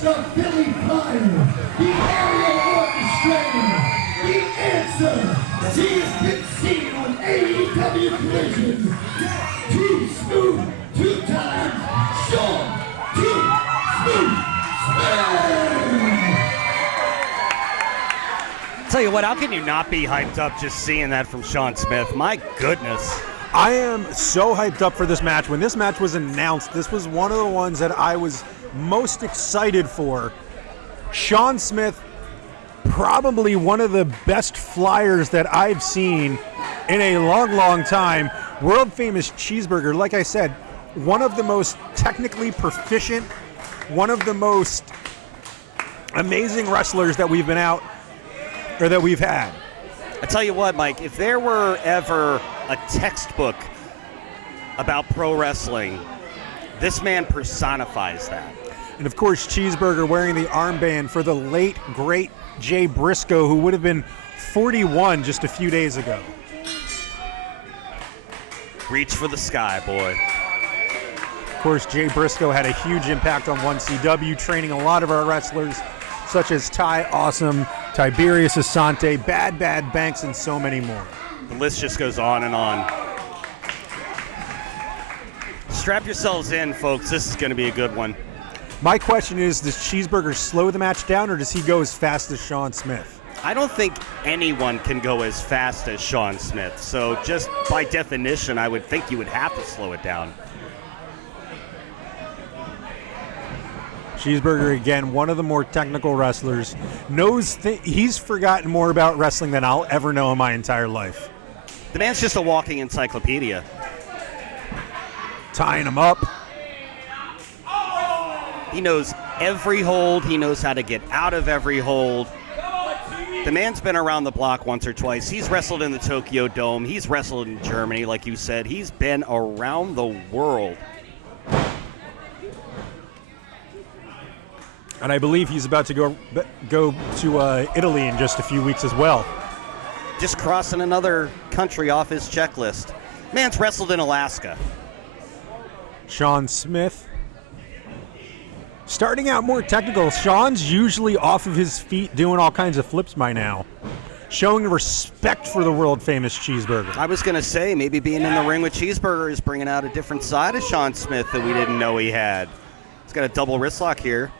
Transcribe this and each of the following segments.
the Philly Flyer, the aerial orchestrator, the answer. He has been seen on AEW Collision. Too Smooth, 2 times, Shaun Too Smooth Smith. Tell you what, how can you not be hyped up just seeing that from Shaun Smith? My goodness. I am so hyped up for this match. When this match was announced, this was one of the ones that I was most excited for. Shaun Smith, probably one of the best flyers that I've seen in a long, long time. World famous Cheeseburger, like I said, one of the most technically proficient, one of the most amazing wrestlers that we've been out, or that we've had. I tell you what, Mike, if there were ever a textbook about pro wrestling, this man personifies that. And of course, Cheeseburger wearing the armband for the late, great Jay Briscoe, who would have been 41 just a few days ago. Reach for the sky, boy. Of course, Jay Briscoe had a huge impact on 1CW, training a lot of our wrestlers, such as Ty Awesome, Tiberius Asante, Bad Bad Banks, and so many more. The list just goes on and on. Strap yourselves in, folks. This is going to be a good one. My question is, does Cheeseburger slow the match down, or does he go as fast as Shaun Smith? I don't think anyone can go as fast as Shaun Smith. So just by definition, I would think you would have to slow it down. Cheeseburger, again, one of the more technical wrestlers, he's forgotten more about wrestling than I'll ever know in my entire life. The man's just a walking encyclopedia. Tying him up. He knows every hold. He knows how to get out of every hold. The man's been around the block once or twice. He's wrestled in the Tokyo Dome. He's wrestled in Germany, like you said. He's been around the world. And I believe he's about to go to Italy in just a few weeks as well. Just crossing another country off his checklist. Man's wrestled in Alaska. Shaun Smith. Starting out more technical. Shaun's usually off of his feet doing all kinds of flips by now. Showing respect for the world-famous Cheeseburger. I was going to say, maybe being in the ring with Cheeseburger is bringing out a different side of Shaun Smith that we didn't know he had. He's got a double wrist lock here.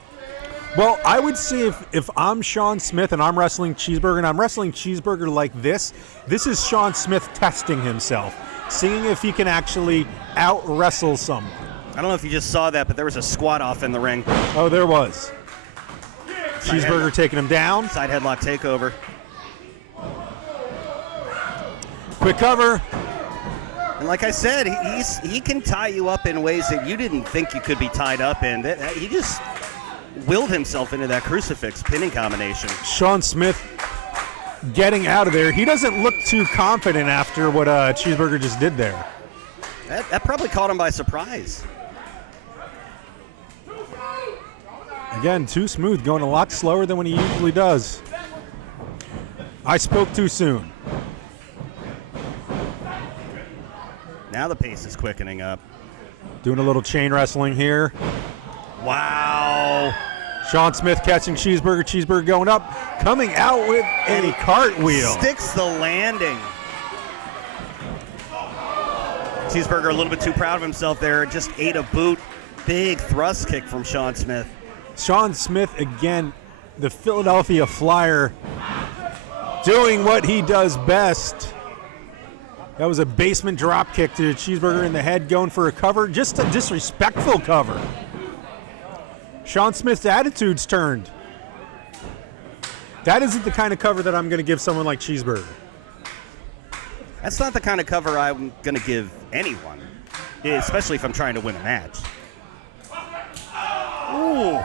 Well, I would say if I'm Shaun Smith and I'm wrestling Cheeseburger and I'm wrestling Cheeseburger like this is Shaun Smith testing himself, seeing if he can actually out-wrestle someone. I don't know if you just saw that, but there was a squat off in the ring. Oh, there was. Cheeseburger taking him down. Side headlock takeover. Quick cover. And like I said, he can tie you up in ways that you didn't think you could be tied up in. He just willed himself into that crucifix pinning combination. Shaun Smith getting out of there. He doesn't look too confident after what Cheeseburger just did there. That probably caught him by surprise. Again, Too Smooth, going a lot slower than what he usually does. I spoke too soon. Now the pace is quickening up. Doing a little chain wrestling here. Wow. Shaun Smith catching Cheeseburger. Cheeseburger going up. Coming out with a cartwheel. Sticks the landing. Cheeseburger a little bit too proud of himself there. Just ate a boot. Big thrust kick from Shaun Smith. Shaun Smith, again, the Philadelphia Flyer, doing what he does best. That was a basement drop kick to Cheeseburger in the head, going for a cover. Just a disrespectful cover. Shaun Smith's attitude's turned. That isn't the kind of cover that I'm going to give someone like Cheeseburger. That's not the kind of cover I'm going to give anyone, especially if I'm trying to win a match. Ooh.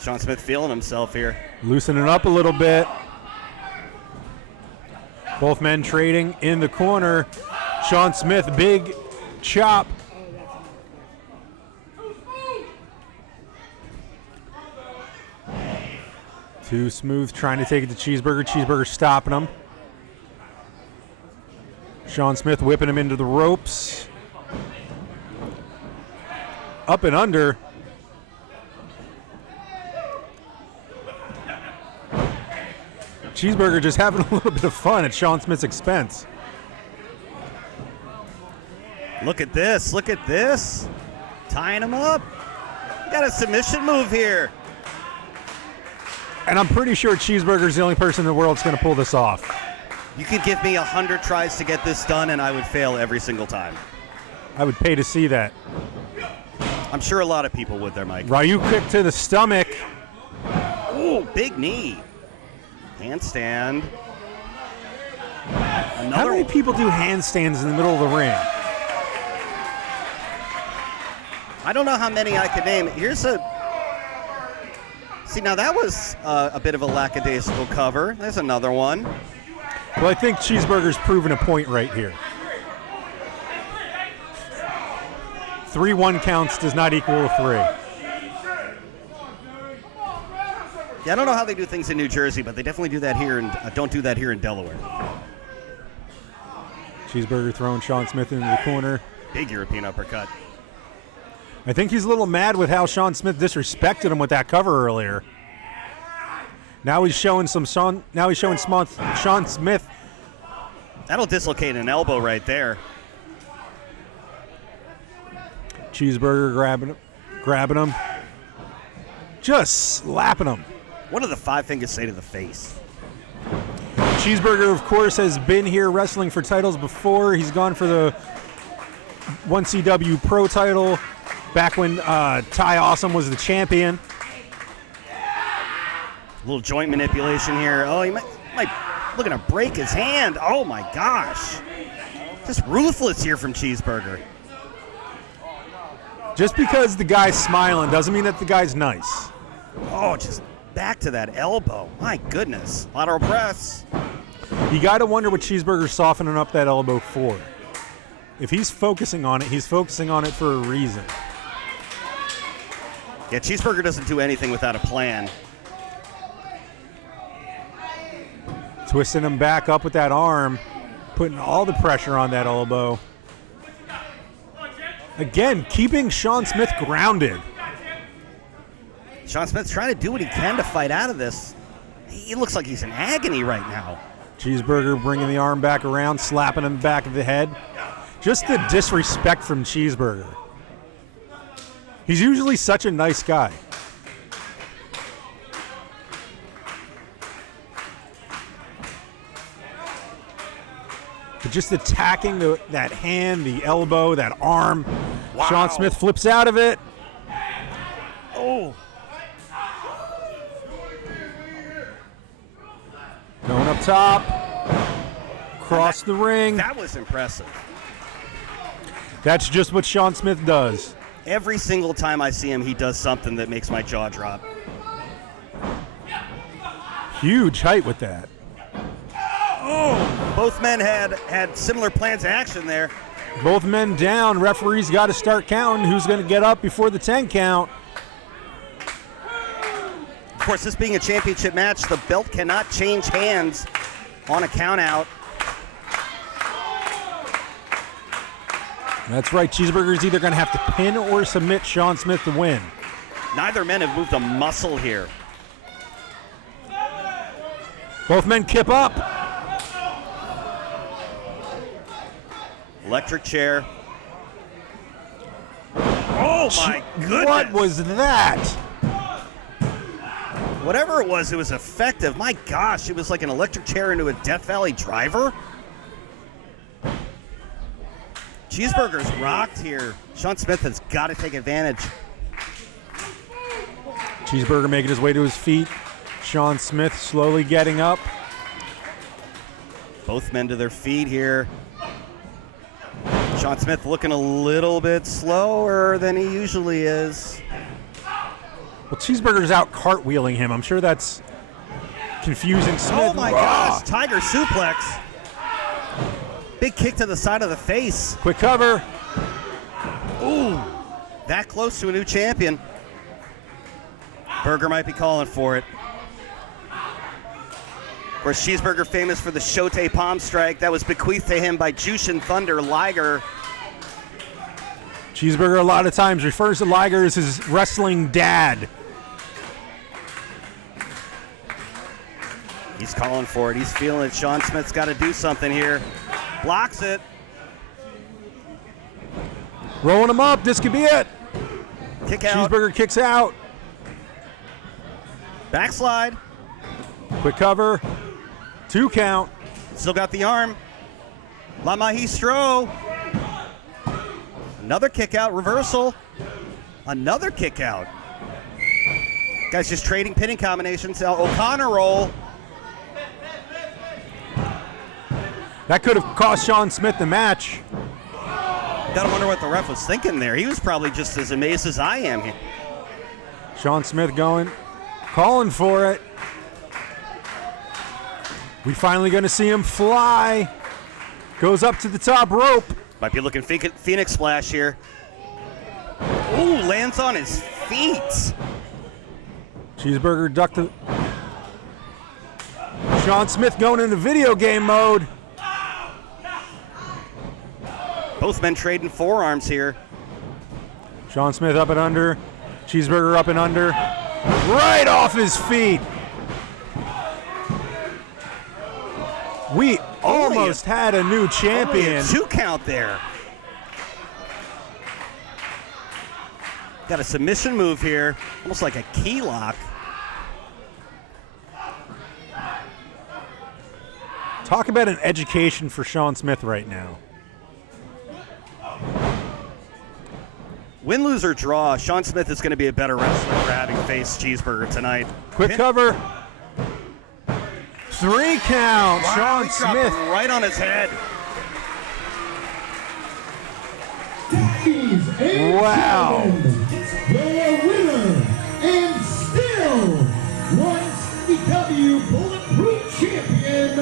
Shaun Smith feeling himself here. Loosening up a little bit. Both men trading in the corner. Shaun Smith, big chop. Too Smooth trying to take it to Cheeseburger. Cheeseburger stopping him. Shaun Smith whipping him into the ropes. Up and under. Cheeseburger just having a little bit of fun at Shaun Smith's expense. Look at this. Look at this. Tying him up. Got a submission move here. And I'm pretty sure Cheeseburger's the only person in the world that's going to pull this off. You could give me 100 tries to get this done, and I would fail every single time. I would pay to see that. I'm sure a lot of people would there, Mike. Ryu kick to the stomach. Ooh, big knee. Handstand. How many people do handstands in the middle of the ring? I don't know how many I could name. Here's a... See, now that was a bit of a lackadaisical cover. There's another one. Well, I think Cheeseburger's proven a point right here. 3 1 counts does not equal a 3. Yeah, I don't know how they do things in New Jersey, but they definitely do that here and don't do that here in Delaware. Cheeseburger throwing Shaun Smith into the corner. Big European uppercut. I think he's a little mad with how Shaun Smith disrespected him with that cover earlier. Now he's showing Shaun Smith. That'll dislocate an elbow right there. Cheeseburger grabbing him. Just slapping him. What do the 5 fingers say to the face? Cheeseburger, of course, has been here wrestling for titles before. He's gone for the 1CW Pro title back when Ty Awesome was the champion. A little joint manipulation here. Oh, he might looking to break his hand. Oh, my gosh. Just ruthless here from Cheeseburger. Just because the guy's smiling doesn't mean that the guy's nice. Oh, just back to that elbow. My goodness. Lateral press. You got to wonder what Cheeseburger's softening up that elbow for. If he's focusing on it, he's focusing on it for a reason. Yeah, Cheeseburger doesn't do anything without a plan. Twisting him back up with that arm, putting all the pressure on that elbow. Again, keeping Shaun Smith grounded. Shaun Smith's trying to do what he can to fight out of this. He looks like he's in agony right now. Cheeseburger bringing the arm back around, slapping him back of the head. Just the disrespect from Cheeseburger. He's usually such a nice guy. But just attacking that hand, the elbow, that arm. Wow. Shaun Smith flips out of it. Oh. Going up top. Cross the ring. That was impressive. That's just what Shaun Smith does. Every single time I see him, he does something that makes my jaw drop. Huge height with that. Oh, both men had similar plans of action there. Both men down. Referee's got to start counting. Who's going to get up before the 10 count? Of course, this being a championship match, the belt cannot change hands on a count out. That's right. Cheeseburger's either going to have to pin or submit Shaun Smith to win. Neither men have moved a muscle here. Both men kip up. Electric chair. Oh, my goodness. What was that? Whatever it was effective. My gosh, it was like an electric chair into a Death Valley driver. Cheeseburger's rocked here. Shaun Smith has got to take advantage. Cheeseburger making his way to his feet. Shaun Smith slowly getting up. Both men to their feet here. Shaun Smith looking a little bit slower than he usually is. Well, Cheeseburger's out cartwheeling him. I'm sure that's confusing Smith. Oh my gosh, Tiger suplex. Big kick to the side of the face. Quick cover. Ooh, that close to a new champion. Burger might be calling for it. Of course, Cheeseburger famous for the Shote palm strike that was bequeathed to him by Jushin Thunder Liger. Cheeseburger a lot of times refers to Liger as his wrestling dad. He's calling for it. He's feeling it. Shaun Smith's got to do something here. Blocks it. Rolling him up. This could be it. Kick out. Cheeseburger kicks out. Backslide. Quick cover. 2 count. Still got the arm. La Magistro. Another kick out. Reversal. Another kick out. Guys just trading pinning combinations. O'Connor roll. That could have cost Shaun Smith the match. Gotta wonder what the ref was thinking there. He was probably just as amazed as I am here. Shaun Smith going, calling for it. We finally going to see him fly. Goes up to the top rope. Might be looking Phoenix splash here. Ooh, lands on his feet. Cheeseburger ducked the... Shaun Smith going into video game mode. Both men trading forearms here. Shaun Smith up and under. Cheeseburger up and under. Right off his feet. We almost had a new champion. 2 count there. Got a submission move here, almost like a key lock. Talk about an education for Shaun Smith right now. Win, lose, or draw, Shaun Smith is going to be a better wrestler for having faced Cheeseburger tonight. Quick cover. 3 count. Wow, Shaun he dropped Smith. him right on his head. Wow. The winner and still once EW Bulletproof Champion,